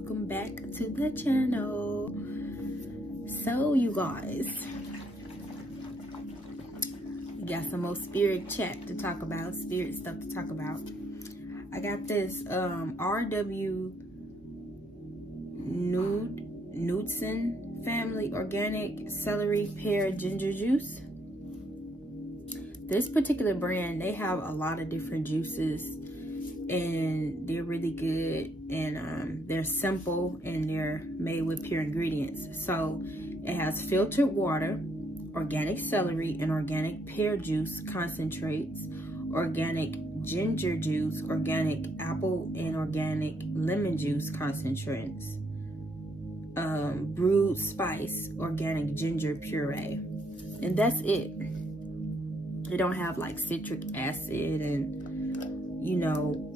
welcome back to the channel. So you guys, we got some more spirit chat to talk about, spirit stuff to talk about. I got this RW Knudsen family organic celery pear ginger juice. This particular brand, they have a lot of different juices and they're really good, and they're simple and they're made with pure ingredients. So it has filtered water, organic celery and organic pear juice concentrates, organic ginger juice, organic apple and organic lemon juice concentrates, brewed spice, organic ginger puree, and that's it. They don't have like citric acid and, you know,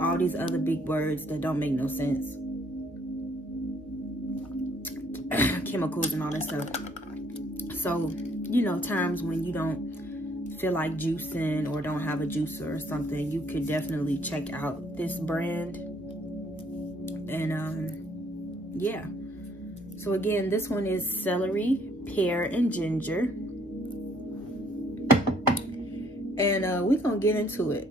all these other big words that don't make no sense. Chemicals and all that stuff. So, you know, times when you don't feel like juicing or don't have a juicer or something, you could definitely check out this brand. And yeah. So again, this one is celery, pear, and ginger. And we're gonna get into it.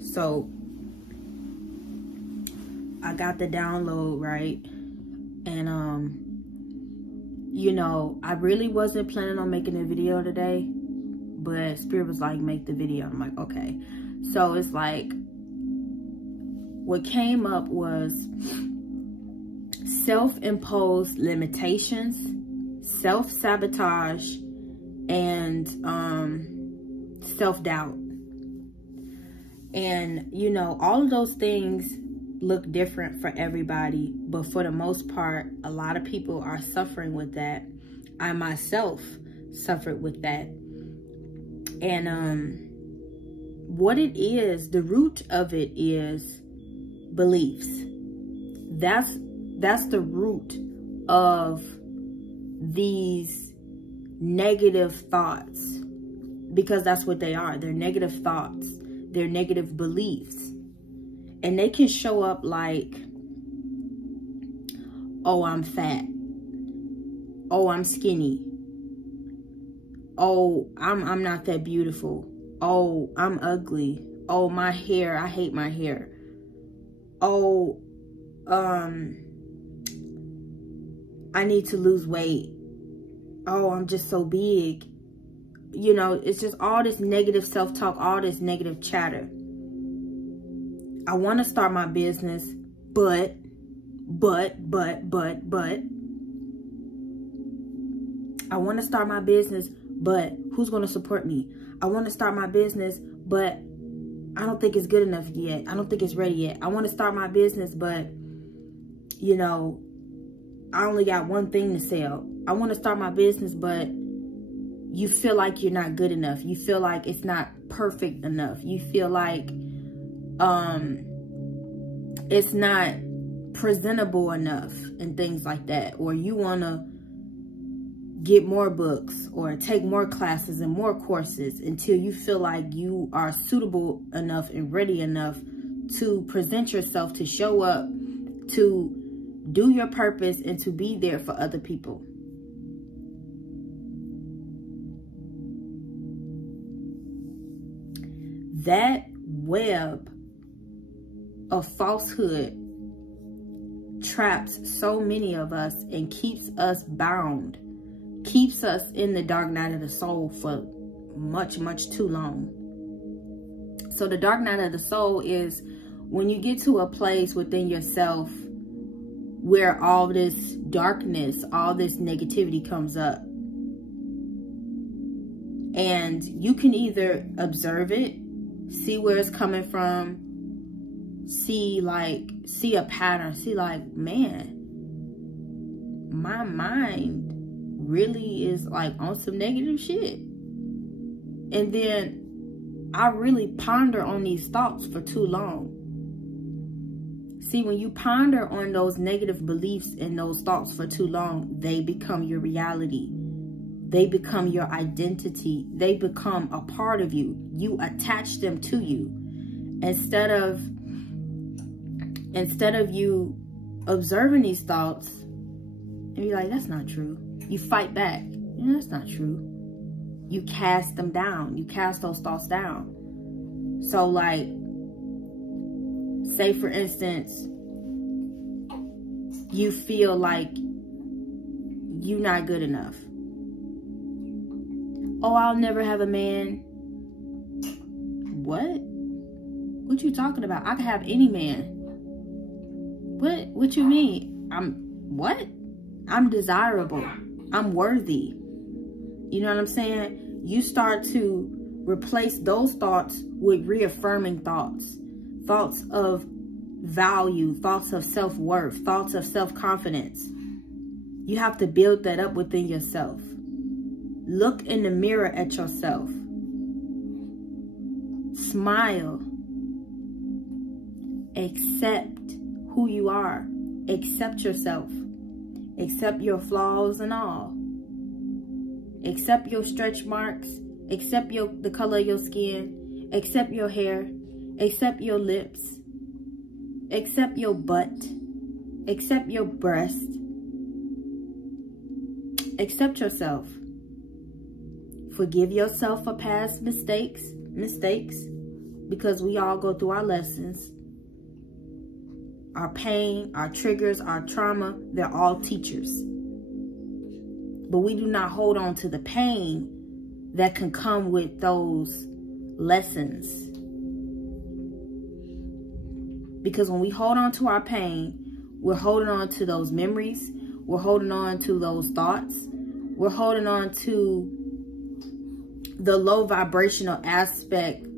So I got the download, right? And you know, I really wasn't planning on making a video today, but Spirit was like, make the video. I'm like, okay. So it's like, what came up was self-imposed limitations, self-sabotage, and self-doubt. And you know, all of those things look different for everybody, but for the most part, a lot of people are suffering with that. I myself suffered with that. And what it is, the root of it is beliefs. That's the root of these negative thoughts, because that's what they are. They're negative thoughts. They're negative beliefs. And they can show up like, oh, I'm fat. Oh, I'm skinny. Oh, I'm not that beautiful. Oh, I'm ugly. Oh, my hair, I hate my hair. Oh, I need to lose weight. Oh, I'm just so big. You know, it's just all this negative self-talk, all this negative chatter. I want to start my business, but. I want to start my business, but who's going to support me? I want to start my business, but I don't think it's good enough yet. I don't think it's ready yet. I want to start my business, but, you know, I only got one thing to sell. I want to start my business, but you feel like you're not good enough. You feel like it's not perfect enough. You feel like it's not presentable enough and things like that. Or you want to get more books or take more classes and more courses until you feel like you are suitable enough and ready enough to present yourself, to show up, to do your purpose, and to be there for other people. That web of falsehood traps so many of us and keeps us bound, keeps us in the dark night of the soul for much, much too long. So the dark night of the soul is when you get to a place within yourself where all this darkness, all this negativity comes up. And you can either observe it, see where it's coming from, see a pattern, see like, man, my mind really is like on some negative shit. And then I really ponder on these thoughts for too long. See, when you ponder on those negative beliefs and those thoughts for too long, they become your reality. They become your identity. They become a part of you. You attach them to you. Instead of instead of you observing these thoughts and be like, that's not true, you fight back. You know, that's not true. You cast them down. You cast those thoughts down. So like, say for instance, you feel like you're not good enough. Oh, I'll never have a man. What? What you talking about? I can have any man. What you mean? I'm desirable. I'm worthy. You know what I'm saying? You start to replace those thoughts with reaffirming thoughts. Thoughts of value, thoughts of self-worth, thoughts of self-confidence. You have to build that up within yourself. Look in the mirror at yourself. Smile. Accept who you are. Accept yourself. Accept your flaws and all. Accept your stretch marks. Accept the color of your skin. Accept your hair. Accept your lips. Accept your butt. Accept your breast. Accept yourself. Forgive yourself for past mistakes, because we all go through our lessons. Our pain, our triggers, our trauma, they're all teachers. But we do not hold on to the pain that can come with those lessons. Because when we hold on to our pain, we're holding on to those memories. We're holding on to those thoughts. We're holding on to the low vibrational aspect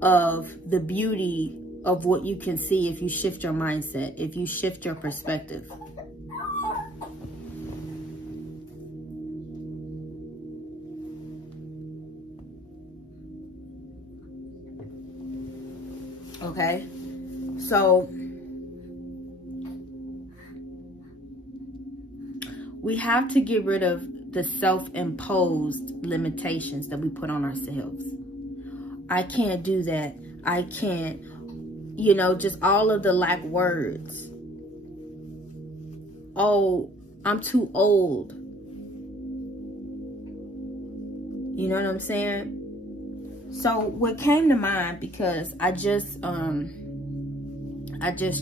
of the beauty of what you can see if you shift your mindset, if you shift your perspective. Okay, so we have to get rid of the self-imposed limitations that we put on ourselves. I can't do that. I can't, you know, just all of the lack words. Oh, I'm too old. You know what I'm saying? So what came to mind, because I just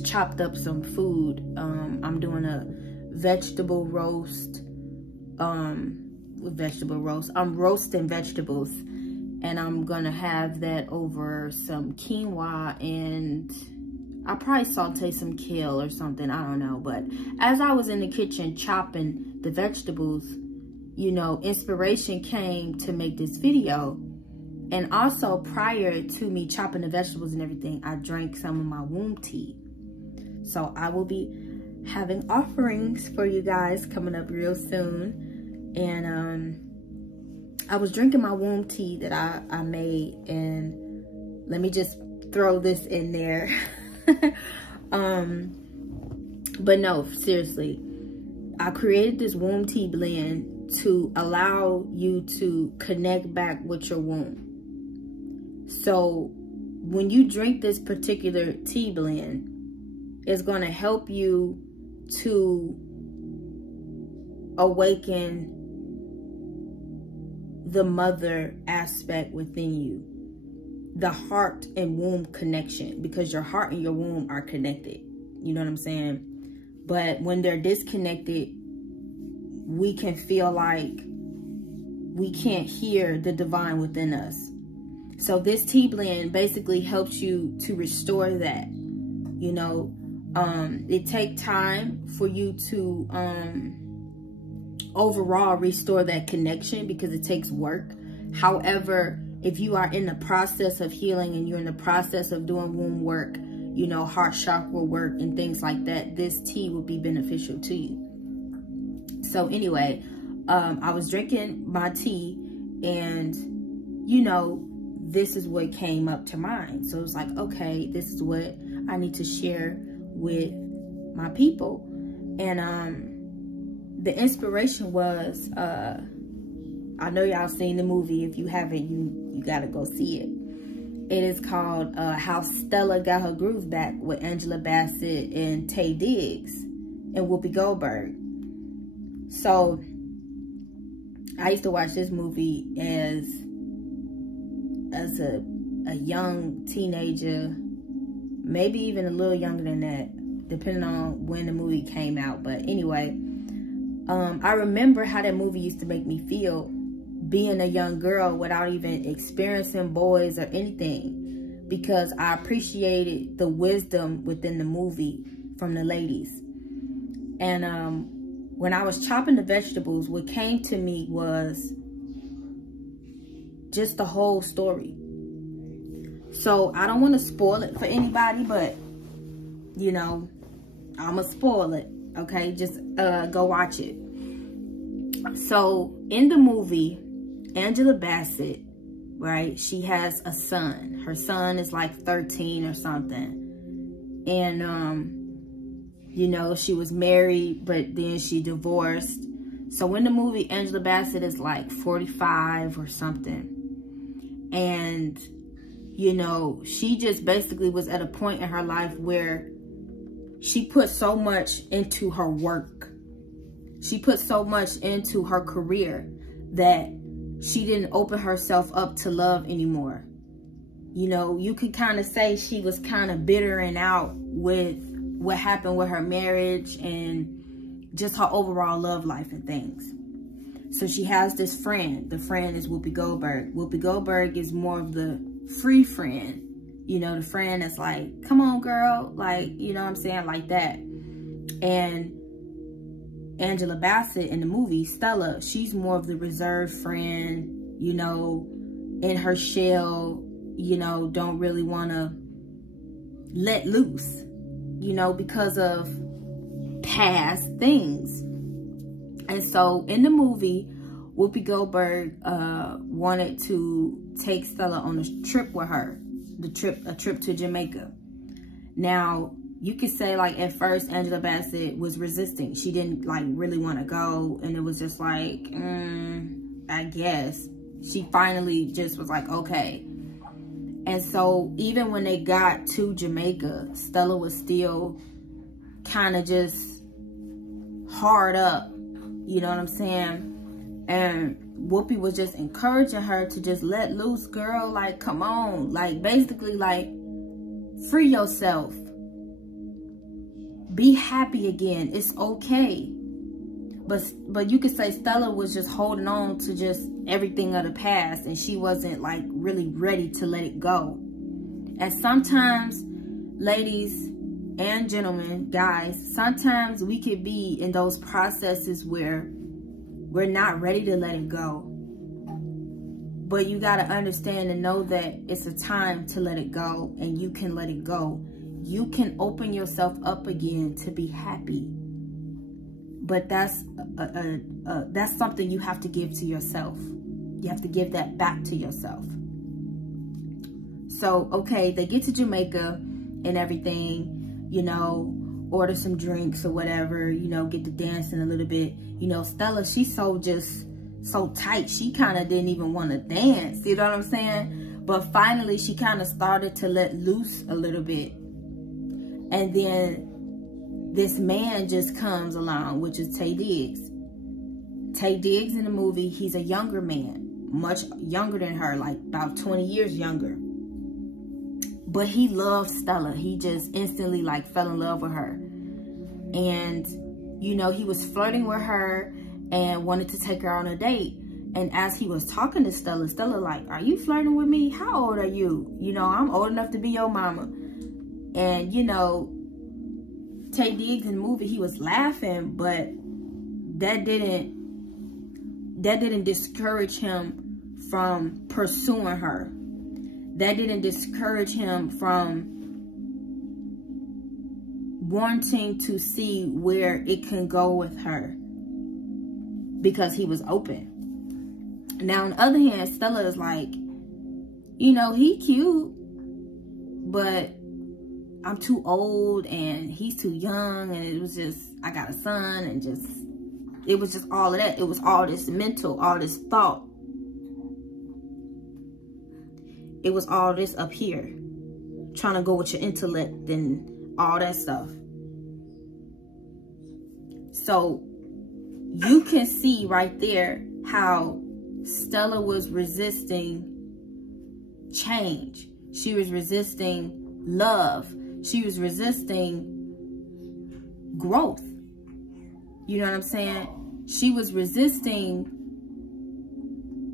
chopped up some food. I'm doing a vegetable roast. Vegetable roast. I'm roasting vegetables, and I'm gonna have that over some quinoa, and I'll probably saute some kale or something. I don't know. But as I was in the kitchen chopping the vegetables, you know, inspiration came to make this video. And also, prior to me chopping the vegetables and everything, I drank some of my womb tea. So I will be having offerings for you guys coming up real soon. And I was drinking my womb tea that I made. And let me just throw this in there. But no, seriously. I created this womb tea blend to allow you to connect back with your womb. So when you drink this particular tea blend, it's going to help you to awaken the mother aspect within you, the heart and womb connection, because your heart and your womb are connected. You know what I'm saying? But when they're disconnected, we can feel like we can't hear the divine within us. So this tea blend basically helps you to restore that. You know, it takes time for you to overall restore that connection, because it takes work. However, if you are in the process of healing and you're in the process of doing womb work, you know, heart chakra work and things like that, this tea will be beneficial to you. So anyway, I was drinking my tea, and, you know, this is what came up to mind. So it's like, okay, this is what I need to share with my people. And the inspiration was, I know y'all seen the movie. If you haven't, you gotta go see it. It is called How Stella Got Her Groove Back with Angela Bassett and Taye Diggs and Whoopi Goldberg. So I used to watch this movie as a young teenager, maybe even a little younger than that, depending on when the movie came out. But anyway, I remember how that movie used to make me feel, being a young girl without even experiencing boys or anything, because I appreciated the wisdom within the movie from the ladies. And when I was chopping the vegetables, what came to me was just the whole story. So I don't want to spoil it for anybody, but you know, I'm gonna spoil it. Okay, just go watch it. So in the movie, Angela Bassett, right, she has a son. Her son is like 13 or something. And, you know, she was married, but then she divorced. So in the movie, Angela Bassett is like 45 or something. And, you know, she just basically was at a point in her life where she put so much into her work. She put so much into her career that she didn't open herself up to love anymore. You know, you could kind of say she was kind of bittering out with what happened with her marriage and just her overall love life and things. So she has this friend. The friend is Whoopi Goldberg. Whoopi Goldberg is more of the free friend. You know, the friend that's like, come on, girl. Like, you know what I'm saying? Like that. And Angela Bassett in the movie, Stella, she's more of the reserved friend, you know, in her shell, you know, don't really want to let loose, you know, because of past things. And so in the movie, Whoopi Goldberg wanted to take Stella on a trip with her, a trip to Jamaica. Now, you could say, like, at first, Angela Bassett was resisting. She didn't, like, really want to go. And it was just like, I guess. She finally just was like, okay. And so, even when they got to Jamaica, Stella was still kind of just hard up. You know what I'm saying? And Whoopi was just encouraging her to just let loose, girl. Like, come on. Like, basically, like, free yourself. Be happy again. It's okay. But you could say Stella was just holding on to just everything of the past, and she wasn't like really ready to let it go. And sometimes, ladies and gentlemen, guys, sometimes we could be in those processes where we're not ready to let it go. But you got to understand and know that it's a time to let it go, and you can let it go. You can open yourself up again to be happy. But that's something you have to give to yourself. You have to give that back to yourself. So, okay, they get to Jamaica and everything, you know, order some drinks or whatever, you know, get to dancing a little bit. You know, Stella, she's so tight. She kind of didn't even want to dance. You know what I'm saying? But finally, she kind of started to let loose a little bit. And then this man just comes along, which is Taye Diggs. Taye Diggs in the movie, he's a younger man, much younger than her, like about 20 years younger. But he loved Stella. He just instantly like fell in love with her. And, you know, he was flirting with her and wanted to take her on a date. And as he was talking to Stella, Stella like, are you flirting with me? How old are you? You know, I'm old enough to be your mama. And, you know, Taye Diggs in the movie, he was laughing, but that didn't discourage him from pursuing her. That didn't discourage him from wanting to see where it can go with her, because he was open. Now, on the other hand, Stella is like, you know, he cute, but I'm too old and he's too young, and it was just, I got a son, and just, it was just all of that. It was all this mental, all this thought. it was all this up here, trying to go with your intellect and all that stuff. So you can see right there how Stella was resisting change. She was resisting love. She was resisting growth. You know what I'm saying? She was resisting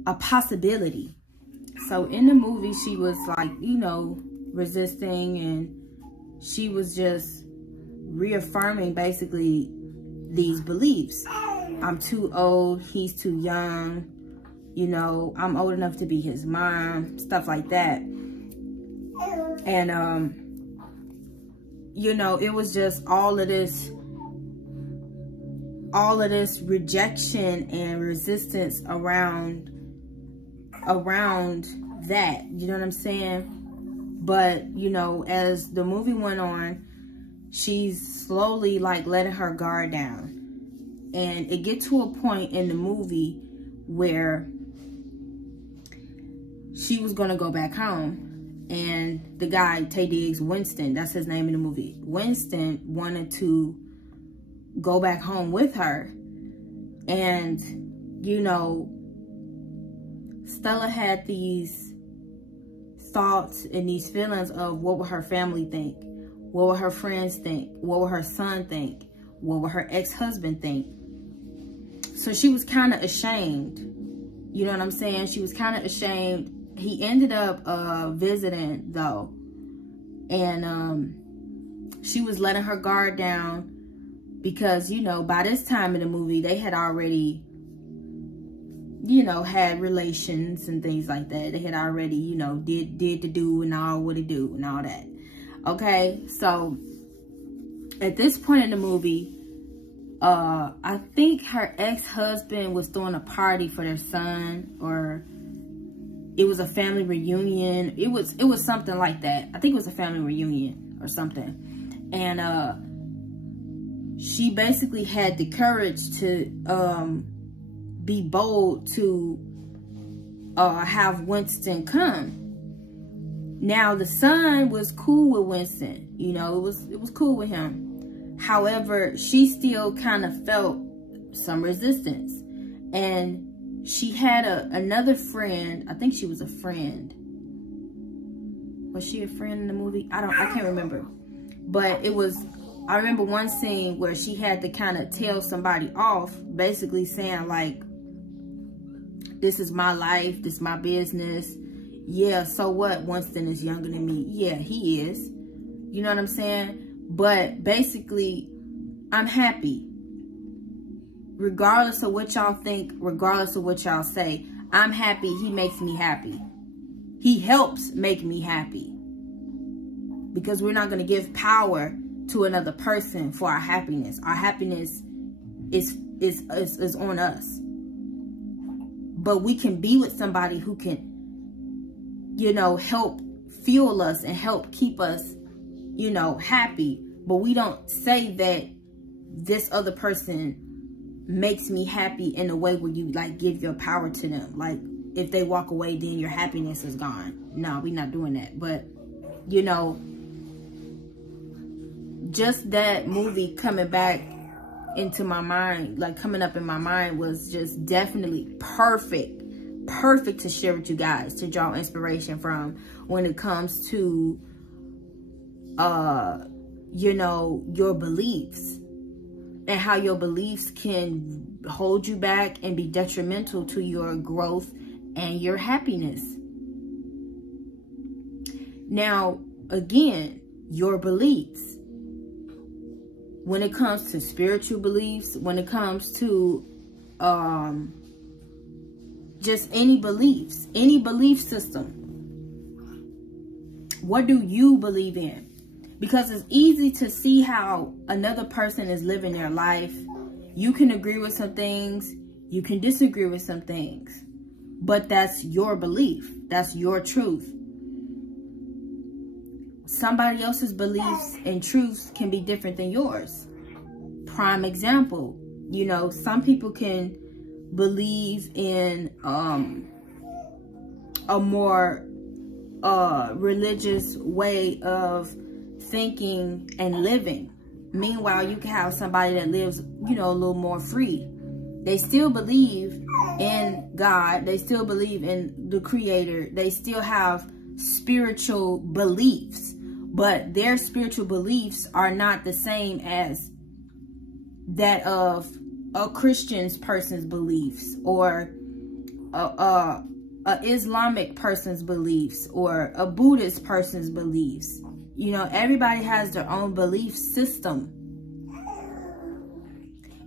a possibility. So in the movie, she was like, you know, resisting, and she was just reaffirming basically these beliefs. I'm too old, he's too young, you know, I'm old enough to be his mom, stuff like that. And you know, it was just all of this rejection and resistance around that, you know what I'm saying? But, you know, as the movie went on, she's slowly like letting her guard down. And it get to a point in the movie where she was going to go back home. And the guy, Tay Diggs, Winston, that's his name in the movie. Winston wanted to go back home with her. And, you know, Stella had these thoughts and these feelings of what would her family think? What would her friends think? What would her son think? What would her ex-husband think? So she was kind of ashamed. You know what I'm saying? She was kind of ashamed. He ended up visiting, though. And she was letting her guard down because, you know, by this time in the movie, they had already, you know, had relations and things like that. They had already, you know, did the do and all what it do and all that. Okay, so at this point in the movie, I think her ex-husband was throwing a party for their son, or it was a family reunion. It was something like that. I think it was a family reunion or something. And she basically had the courage to be bold to have Winston come. Now the son was cool with Winston, you know, it was cool with him. However, she still kind of felt some resistance, and she had another friend. I think she was a friend. Was she a friend in the movie? I can't remember. But I remember one scene where she had to kind of tell somebody off, basically saying like, this is my life, this is my business. Yeah, so what? Winston is younger than me. Yeah, he is. You know what I'm saying? But basically, I'm happy. Regardless of what y'all think, regardless of what y'all say, I'm happy. He makes me happy. He helps make me happy. Because we're not going to give power to another person for our happiness. Our happiness is on us. But we can be with somebody who can, you know, help fuel us and help keep us, you know, happy. But we don't say that this other person makes me happy in a way where you like give your power to them. Like if they walk away, then your happiness is gone. No, we're not doing that. But, you know, just that movie coming back into my mind, like coming up in my mind, was just definitely perfect to share with you guys, to draw inspiration from when it comes to you know, your beliefs and how your beliefs can hold you back and be detrimental to your growth and your happiness. Now, again, your beliefs. When it comes to spiritual beliefs, when it comes to just any beliefs, any belief system, what do you believe in? Because it's easy to see how another person is living their life. You can agree with some things, you can disagree with some things, but that's your belief, that's your truth. Somebody else's beliefs and truths can be different than yours. Prime example, you know, some people can believe in a more religious way of thinking and living. Meanwhile, you can have somebody that lives, you know, a little more free. They still believe in God. They still believe in the Creator. They still have spiritual beliefs, but their spiritual beliefs are not the same as that of a Christian person's beliefs, or a Islamic person's beliefs, or a Buddhist person's beliefs. You know, everybody has their own belief system.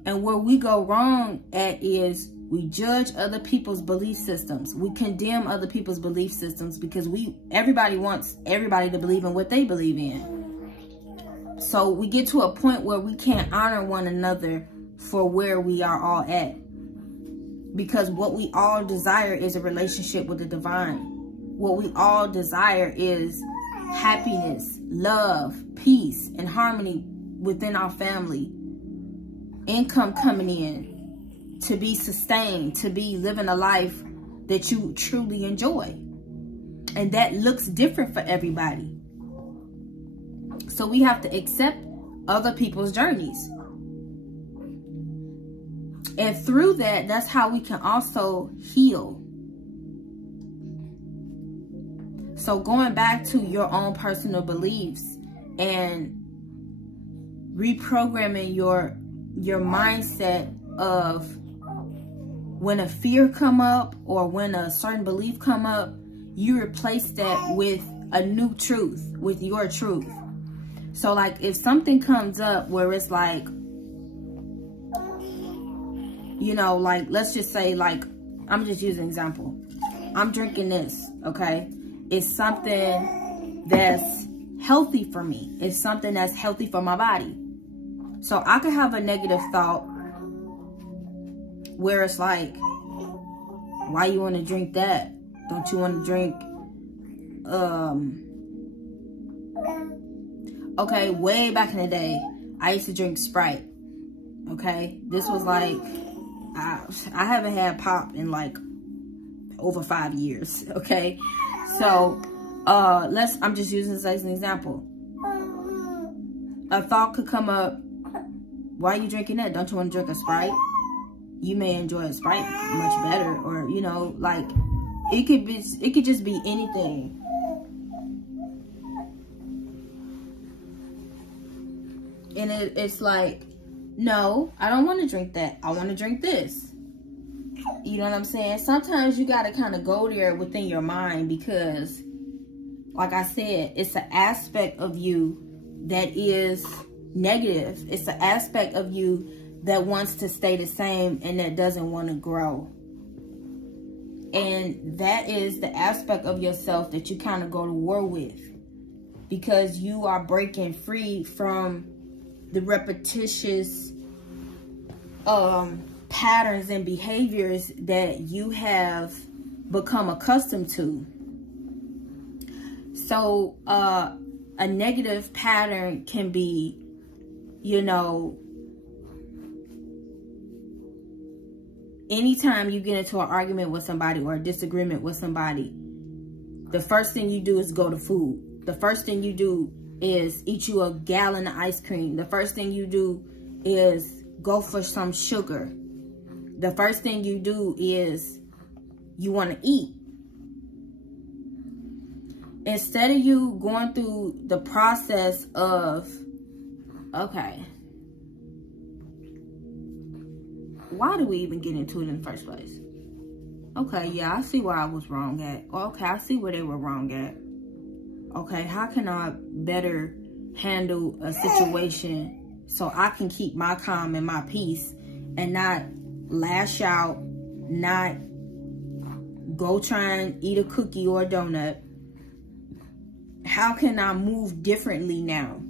And where we go wrong at is we judge other people's belief systems. We condemn other people's belief systems because everybody wants everybody to believe in what they believe in. So we get to a point where we can't honor one another for where we are all at. Because what we all desire is a relationship with the divine. What we all desire is happiness, love, peace, and harmony within our family. Income coming in, to be sustained, to be living a life that you truly enjoy. And that looks different for everybody. So we have to accept other people's journeys. And through that, that's how we can also heal. So going back to your own personal beliefs and reprogramming your mindset of when a fear come up or when a certain belief come up, you replace that with a new truth, with your truth. So like if something comes up where it's like, you know, like let's just say, like, I'm just using an example. I'm drinking this, okay? It's something that's healthy for me. It's something that's healthy for my body. So I could have a negative thought where it's like, why you want to drink that? Don't you want to drink, okay, way back in the day, I used to drink Sprite, okay? This was like, I haven't had pop in like over 5 years, okay? So, I'm just using this as an example. A thought could come up, why are you drinking that? Don't you want to drink a Sprite? You may enjoy a Sprite much better, or, you know, like, it could just be anything. And it's like, no, I don't want to drink that. I want to drink this. You know what I'm saying? Sometimes you got to kind of go there within your mind because, like I said, it's an aspect of you that is negative. It's an aspect of you that wants to stay the same and that doesn't want to grow. And that is the aspect of yourself that you kind of go to war with, because you are breaking free from the repetitious patterns and behaviors that you have become accustomed to. So a negative pattern can be, you know, anytime you get into an argument with somebody or a disagreement with somebody, the first thing you do is go to food. The first thing you do is eat you a gallon of ice cream. The first thing you do is go for some sugar. The first thing you do is you want to eat. Instead of you going through the process of, okay, why do we even get into it in the first place? Okay, yeah, I see where I was wrong at. Okay, I see where they were wrong at. Okay, how can I better handle a situation so I can keep my calm and my peace and not lash out, not go try and eat a cookie or a donut? How can I move differently now?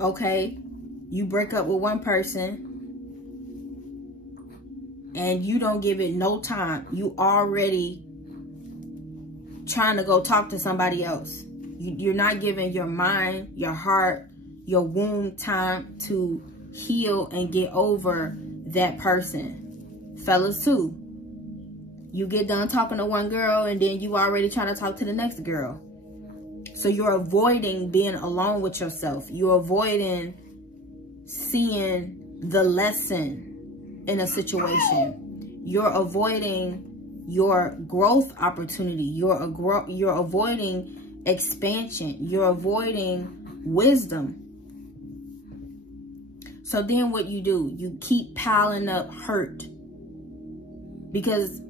Okay, you break up with one person and you don't give it no time. You already trying to go talk to somebody else. You're not giving your mind, your heart, your womb time to heal and get over that person. Fellas too, You get done talking to one girl and then you already trying to talk to the next girl. So you're avoiding being alone with yourself. You're avoiding seeing the lesson in a situation. You're avoiding your growth opportunity. You're avoiding expansion. You're avoiding wisdom. So then what you do, you keep piling up hurt. Because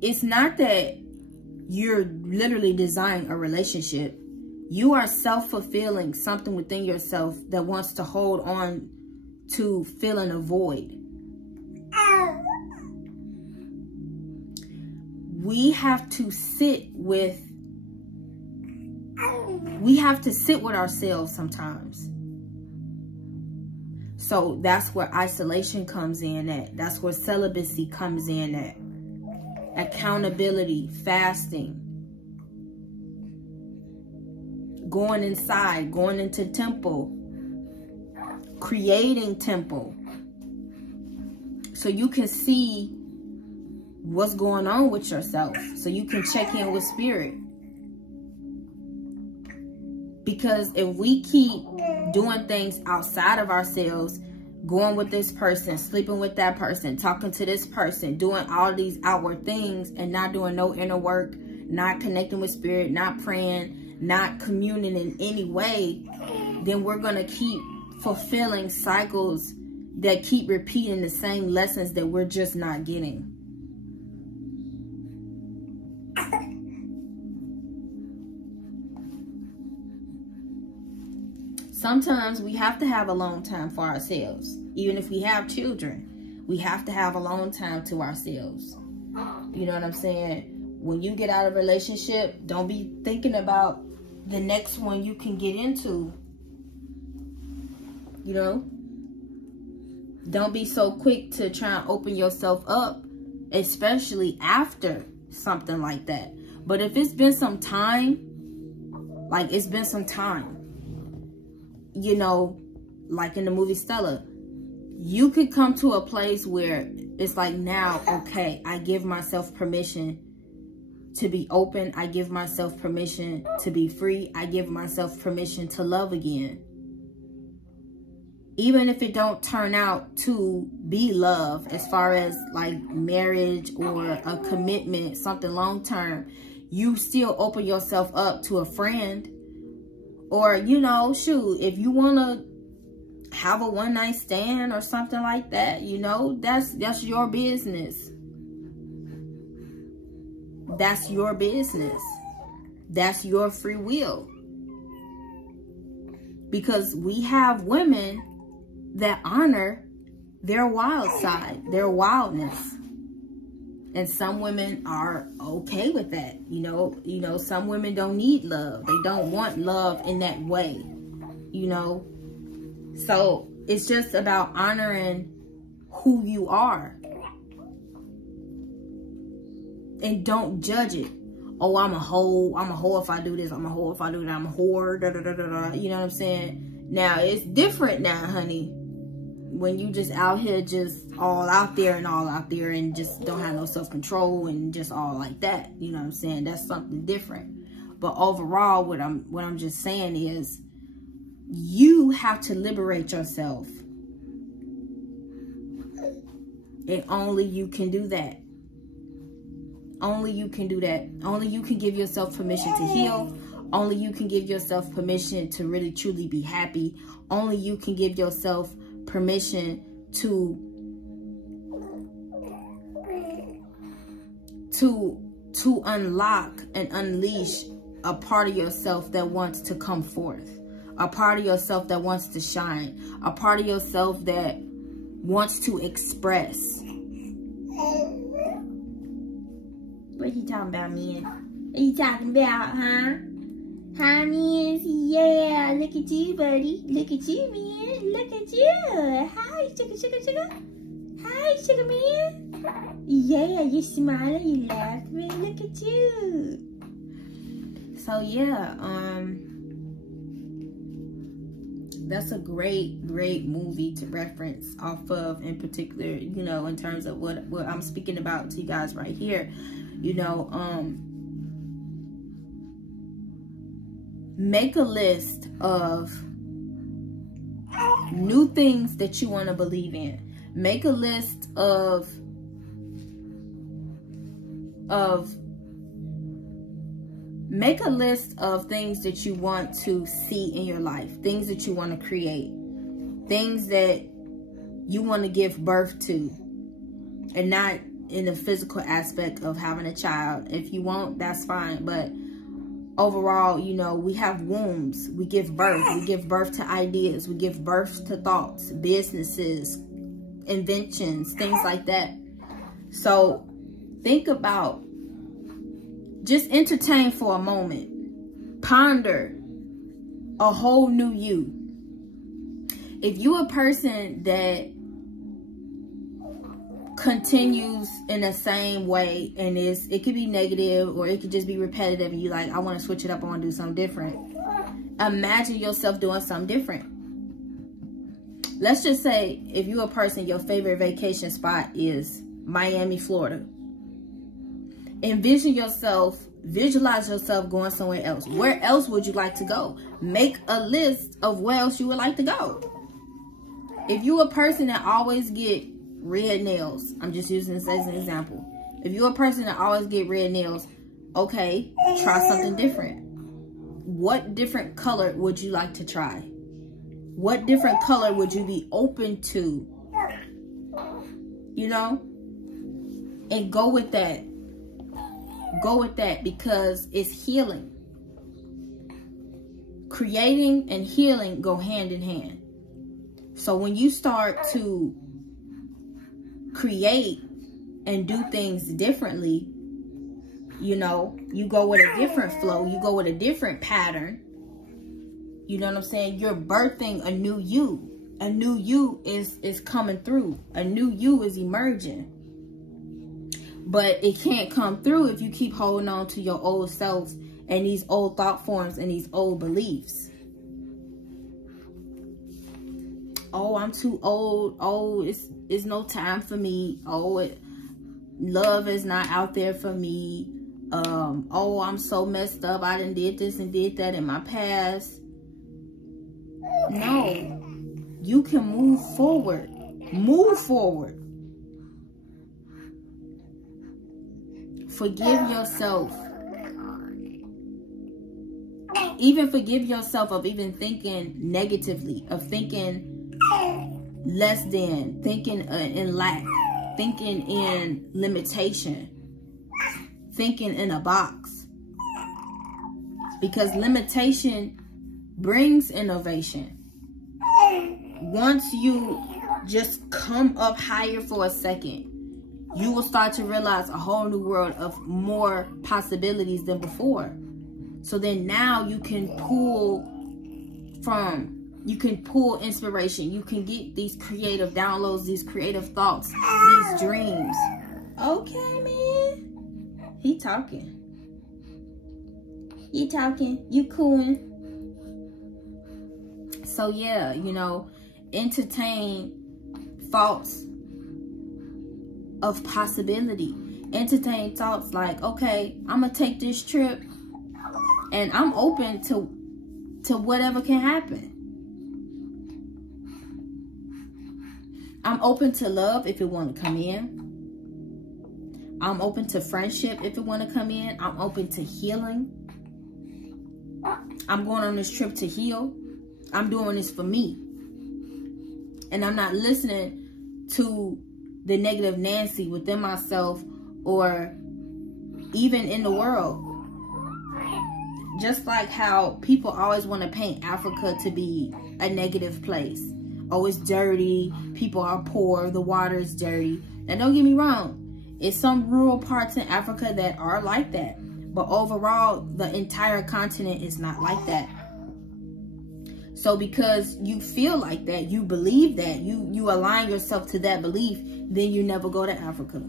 it's not that you're literally desiring a relationship. You are self-fulfilling something within yourself that wants to hold on to filling a void. We have to sit with ourselves sometimes. So that's where isolation comes in at. That's where celibacy comes in at. Accountability, fasting, going inside, going into temple, creating temple, so you can see what's going on with yourself, so you can check in with spirit. Because if we keep doing things outside of ourselves, going with this person, sleeping with that person, talking to this person, doing all these outward things and not doing no inner work, not connecting with spirit, not praying, not communing in any way, then we're going to keep fulfilling cycles that keep repeating the same lessons that we're just not getting. Sometimes we have to have alone time for ourselves. Even if we have children, we have to have alone time to ourselves. You know what I'm saying? When you get out of a relationship, don't be thinking about the next one you can get into. You know? Don't be so quick to try and open yourself up, especially after something like that. But if it's been some time, like it's been some time, you know, like in the movie Stella, you could come to a place where it's like, now, okay, I give myself permission to be open. I give myself permission to be free. I give myself permission to love again. Even if it don't turn out to be love, as far as like marriage or a commitment, something long term, you still open yourself up to a friend. Or, you know, shoot, if you want to have a one-night stand or something like that, you know, that's your business. That's your business. That's your free will. Because we have women that honor their wild side, their wildness. And some women are okay with that. You know, some women don't need love. They don't want love in that way, you know. So it's just about honoring who you are. And don't judge it. Oh, I'm a hoe. I'm a hoe if I do this. I'm a hoe if I do that. I'm a whore. Da, da, da, da, da. You know what I'm saying? Now, it's different now, honey. When you just out here, just all out there and just don't have no self-control and just all like that. You know what I'm saying? That's something different. But overall, what I'm just saying is, you have to liberate yourself. And only you can do that. Only you can do that. Only you can give yourself permission to heal. Only you can give yourself permission to really truly be happy. Only you can give yourself permission to unlock and unleash a part of yourself that wants to come forth, a part of yourself that wants to shine, a part of yourself that wants to express. What are you talking about, man? What are you talking about, huh? Hi, man. Yeah, look at you, buddy. Look at you, man. Look at you. Hi, sugar, sugar, sugar. Hi, sugar man. Yeah, you're smiling, you're laughing. Look at you. So, yeah, that's a great movie to reference off of, in particular, you know, in terms of what I'm speaking about to you guys right here. You know, make a list of new things that you want to believe in. Make a list of things that you want to see in your life, things that you want to create, things that you want to give birth to, and not in the physical aspect of having a child. If you won't, that's fine. But overall, you know, we have wombs. We give birth. We give birth to ideas. We give birth to thoughts, businesses, inventions, things like that. So think about, just entertain for a moment. Ponder a whole new you. If you're a person that continues in the same way, and it could be negative or it could just be repetitive, and you like, I want to switch it up, I want to do something different. Imagine yourself doing something different. Let's just say if you're a person, your favorite vacation spot is Miami, Florida. Envision yourself, visualize yourself going somewhere else. Where else would you like to go? Make a list of where else you would like to go. If you're a person that always get red nails, I'm just using this as an example. If you're a person that always get red nails, okay, try something different. What different color would you like to try? What different color would you be open to? You know? And go with that. Go with that, because it's healing. Creating and healing go hand in hand. So when you start to create and do things differently, you know, you go with a different flow, you go with a different pattern. You know what I'm saying? You're birthing a new you. A new you is coming through. A new you is emerging. But it can't come through if you keep holding on to your old self and these old thought forms and these old beliefs. Oh, I'm too old. Oh, it's no time for me. Oh, love is not out there for me. Oh, I'm so messed up. I done did this and did that in my past. No, you can move forward. Move forward. Forgive yourself. Even forgive yourself of even thinking negatively, of thinking less than, thinking in lack, thinking in limitation, thinking in a box. Because limitation brings innovation. Once you just come up higher for a second, you will start to realize a whole new world of more possibilities than before. So then now you can pull inspiration. You can get these creative downloads, these creative thoughts, these dreams. Okay, man. He talking. You talking. You cooling. So yeah, you know, entertain thoughts of possibility. Entertain thoughts like, okay, I'm gonna take this trip and I'm open to whatever can happen. I'm open to love if it want to come in. I'm open to friendship if it want to come in. I'm open to healing. I'm going on this trip to heal. I'm doing this for me. And I'm not listening to the negative Nancy within myself or even in the world. Just like how people always want to paint Africa to be a negative place. Oh, it's dirty. People are poor. The water is dirty. Now, don't get me wrong. It's some rural parts in Africa that are like that. But overall, the entire continent is not like that. So because you feel like that, you believe that, you align yourself to that belief, then you never go to Africa.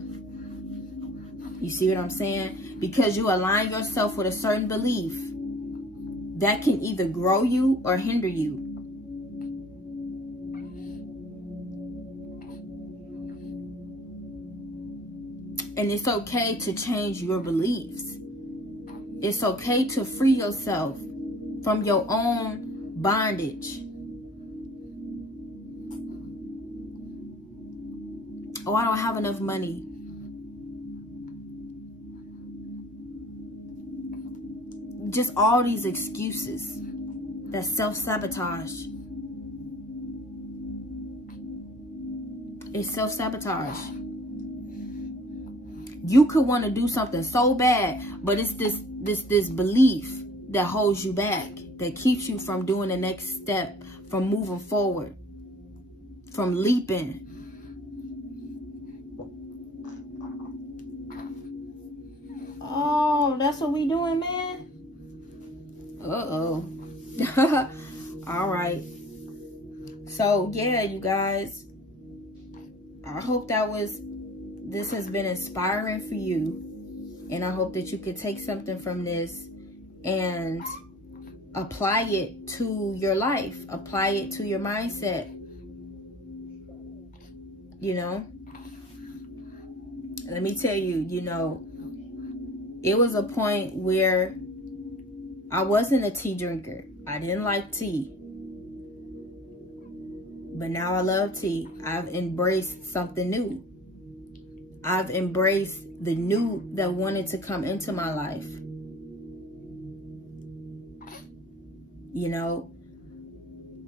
You see what I'm saying? Because you align yourself with a certain belief that can either grow you or hinder you. And it's okay to change your beliefs. It's okay to free yourself from your own bondage. Oh, I don't have enough money. Just all these excuses. That's self-sabotage. It's self-sabotage. You could want to do something so bad, but it's this belief that holds you back, that keeps you from doing the next step, from moving forward, from leaping. Oh, that's what we doing, man? Uh-oh. All right. So, yeah, you guys. I hope this has been inspiring for you. And I hope that you could take something from this and apply it to your life. Apply it to your mindset. You know? Let me tell you, you know, it was a point where I wasn't a tea drinker. I didn't like tea. But now I love tea. I've embraced something new. I've embraced the new that wanted to come into my life. You know,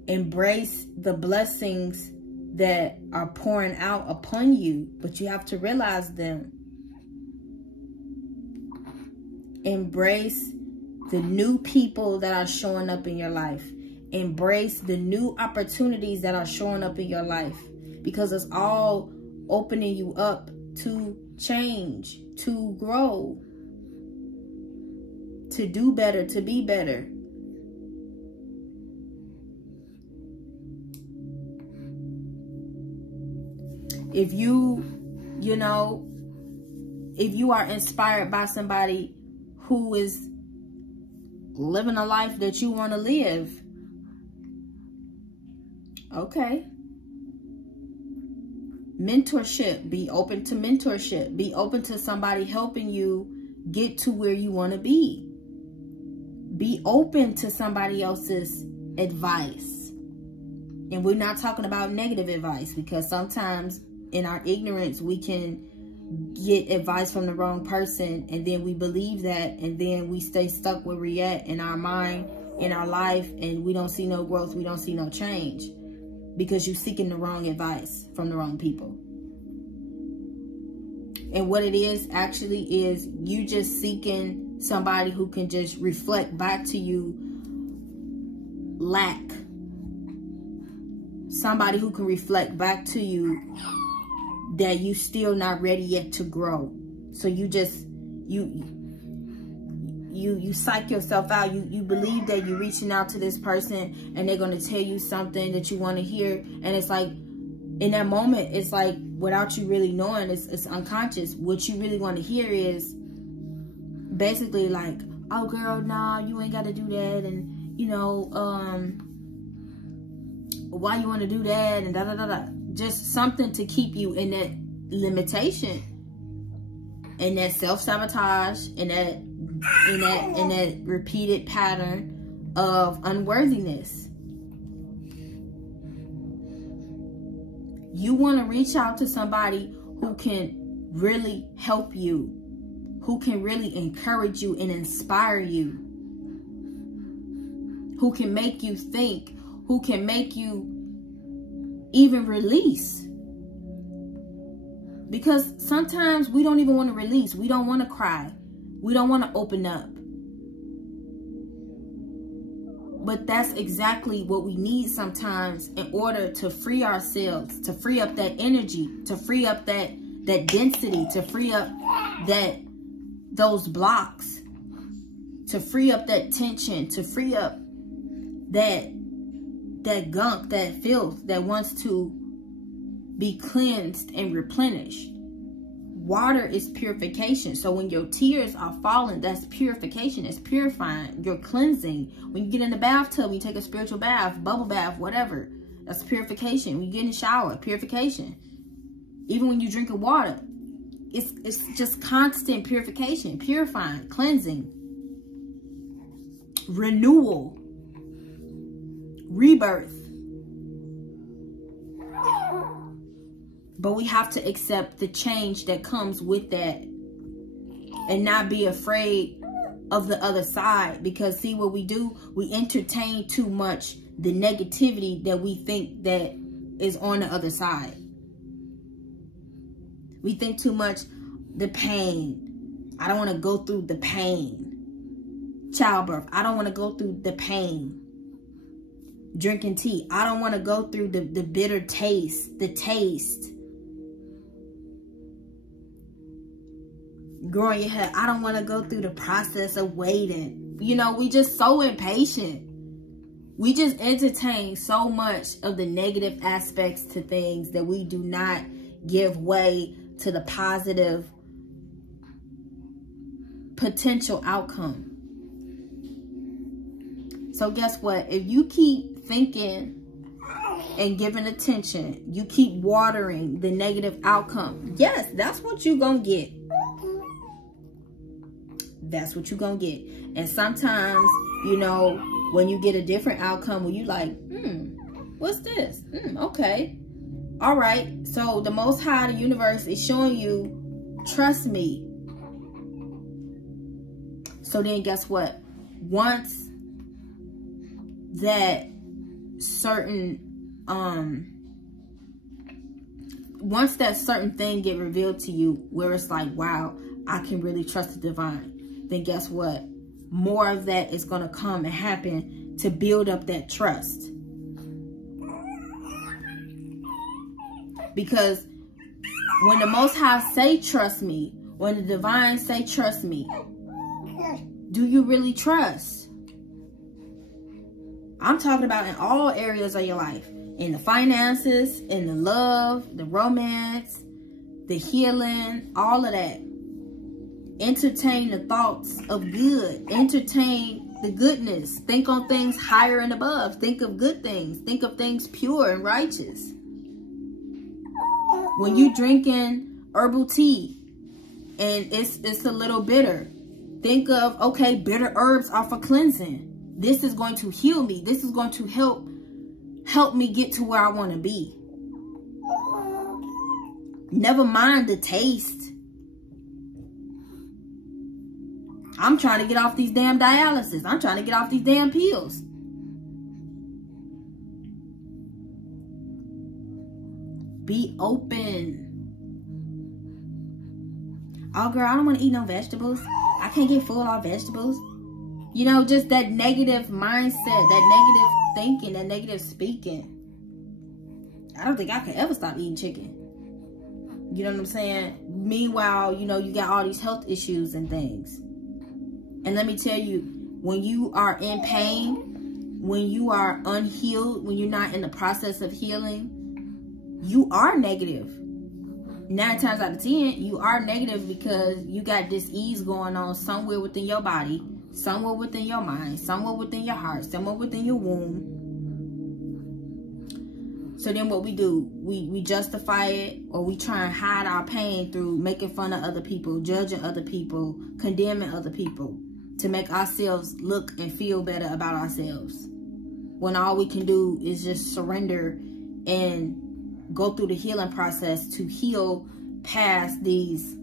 embrace the blessings that are pouring out upon you, but you have to realize them. Embrace the new people that are showing up in your life. Embrace the new opportunities that are showing up in your life, because it's all opening you up to change, to grow, to do better, to be better. If you are inspired by somebody who is living a life that you want to live, okay. Mentorship. Be open to mentorship. Be open to somebody helping you get to where you want to be. Be open to somebody else's advice. And we're not talking about negative advice, because sometimes in our ignorance, we can get advice from the wrong person, and then we believe that, and then we stay stuck where we're at in our mind, in our life, and we don't see no growth, we don't see no change, because you're seeking the wrong advice from the wrong people. And what it is actually is you just seeking somebody who can just reflect back to you lack. Somebody who can reflect back to you that you still not ready yet to grow. So you just, you psych yourself out. You believe that you're reaching out to this person and they're going to tell you something that you want to hear. And it's like, in that moment, it's like, without you really knowing, it's unconscious. What you really want to hear is basically like, oh girl, nah, you ain't got to do that. And you know, why you want to do that? And da-da-da-da. Just something to keep you in that limitation, in that self-sabotage, in that repeated pattern of unworthiness. You want to reach out to somebody who can really help you, who can really encourage you and inspire you, who can make you think, who can make you even release. Because sometimes we don't even want to release. We don't want to cry. We don't want to open up. But that's exactly what we need sometimes in order to free ourselves, to free up that energy, to free up that density, to free up those blocks, to free up that tension, to free up that gunk, that filth that wants to be cleansed and replenished. Water is purification. So when your tears are falling, that's purification. It's purifying. You're cleansing. When you get in the bathtub, you take a spiritual bath, bubble bath, whatever. That's purification. When you get in the shower, purification. Even when you drink water, it's just constant purification, purifying, cleansing, renewal, rebirth. But we have to accept the change that comes with that and not be afraid of the other side. Because see what we do? We entertain too much the negativity that we think that is on the other side. We think too much the pain. I don't want to go through the pain. Childbirth. I don't want to go through the pain. Drinking tea. I don't want to go through the bitter taste. The taste. Growing your hair. I don't want to go through the process of waiting. You know, we just so impatient. We just entertain so much of the negative aspects to things that we do not give way to the positive potential outcome. So guess what? If you keep thinking and giving attention, you keep watering the negative outcome. Yes, that's what you're going to get. That's what you're going to get. And sometimes, you know, when you get a different outcome, when you like, what's this? Okay. All right. So the Most High, the universe is showing you, trust me. So then guess what? Once that certain thing get revealed to you where it's like, wow, I can really trust the divine, then guess what? More of that is going to come and happen to build up that trust. Because when the Most High say trust me, when the divine say trust me, do you really trust? I'm talking about in all areas of your life. In the finances, in the love, the romance, the healing, all of that. Entertain the thoughts of good. Entertain the goodness. Think on things higher and above. Think of good things. Think of things pure and righteous. When you drinking herbal tea and it's a little bitter, think of, okay, bitter herbs are for cleansing. This is going to heal me. This is going to help me get to where I want to be. Never mind the taste. I'm trying to get off these damn dialysis. I'm trying to get off these damn pills. Be open. Oh, girl, I don't want to eat no vegetables. I can't get full of vegetables. You know, just that negative mindset, that negative thinking, that negative speaking. I don't think I could ever stop eating chicken. You know what I'm saying? Meanwhile, you know, you got all these health issues and things. And let me tell you, when you are in pain, when you are unhealed, when you're not in the process of healing, you are negative. 9 times out of 10, you are negative because you got dis-ease going on somewhere within your body, somewhere within your mind, somewhere within your heart, somewhere within your womb. So then what we do, we justify it, or we try and hide our pain through making fun of other people, judging other people, condemning other people, to make ourselves look and feel better about ourselves. When all we can do is just surrender and go through the healing process to heal past these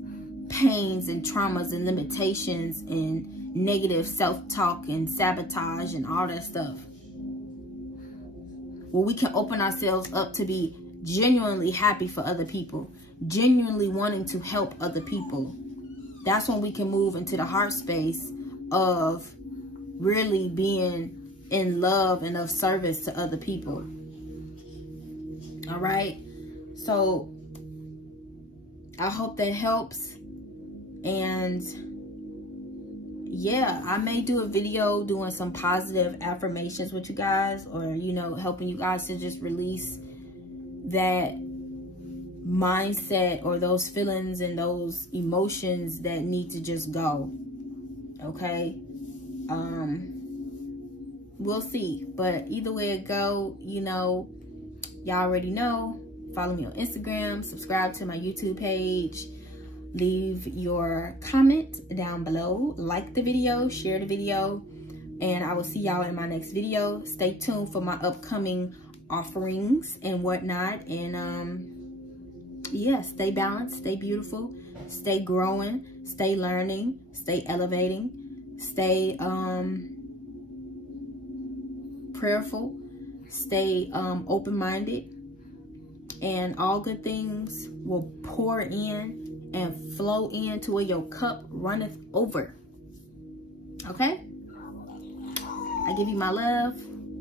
pains and traumas and limitations and negative self-talk and sabotage and all that stuff. Where we can open ourselves up to be genuinely happy for other people, genuinely wanting to help other people. That's when we can move into the heart space of really being in love and of service to other people. All right. So I hope that helps. And yeah, I may do a video doing some positive affirmations with you guys, or, you know, helping you guys to just release that mindset or those feelings and those emotions that need to just go. Okay. We'll see. But either way it go, you know, y'all already know. Follow me on Instagram. Subscribe to my YouTube page. leave your comment down below, like the video, share the video, and I will see y'all in my next video. Stay tuned for my upcoming offerings and whatnot. And yeah, stay balanced, stay beautiful, stay growing, stay learning, stay elevating, stay prayerful, stay open-minded, and all good things will pour in and flow in to where your cup runneth over. Okay? I give you my love.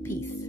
Peace.